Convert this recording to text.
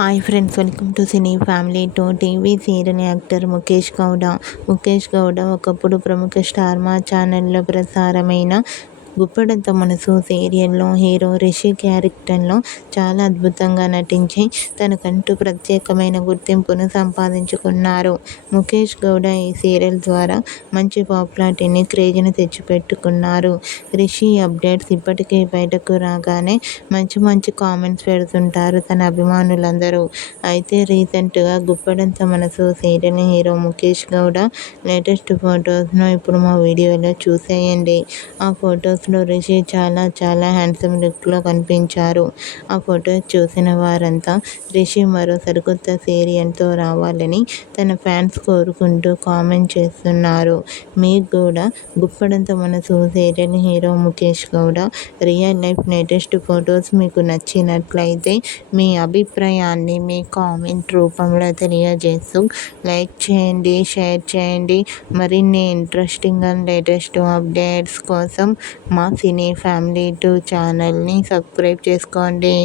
Hi friends, welcome to cine family two. TV serial actor Mukesh Gowda. ఒకప్పుడు ప్రముఖ star మా ఛానల్లో ప్రసారమైన గుప్పడంత మనసు సీరియల్లో హీరో రిషి క్యారెక్టర్లో చాలా అద్భుతంగా నటించి తనకంటూ ప్రత్యేకమైన గుర్తింపును సంపాదించుకున్నారు. ముఖేష్ గౌడ ఈ సీరియల్ ద్వారా మంచి పాపులారిటీని, క్రేజ్ని తెచ్చిపెట్టుకున్నారు. రిషి అప్డేట్స్ ఇప్పటికీ బయటకు రాగానే మంచి కామెంట్స్ పెడుతుంటారు తన అభిమానులందరూ. అయితే రీసెంట్గా గుప్పడంత మనసు serial hero Mukesh Gowda latest ఫొటోస్ను ఇప్పుడు మా వీడియోలో చూసేయండి. ఆ ఫొటోస్లో రిషి చాలా హ్యాండ్సమ్ లుక్లో కనిపించారు. ఆ ఫొటోస్ చూసిన వారంతా రిషి మరో సరికొత్త సీరియల్తో రావాలని తన ఫ్యాన్స్ కోరుకుంటూ కామెంట్ చేస్తున్నారు. మీకు కూడా గుప్పడంత మనసు serial hero Mukesh Gowda real life latest photos మీకు నచ్చినట్లయితే మీ అభిప్రాయాన్ని మీ కామెంట్ రూపంలో తెలియజేస్తూ లైక్ చేయండి, షేర్ చేయండి. మరిన్ని ఇంట్రెస్టింగ్ అండ్ లేటెస్ట్ అప్డేట్స్ కోసం మా సినీ ఫ్యామిలీ 2 ఛానల్ని సబ్స్క్రైబ్ చేసుకోండి.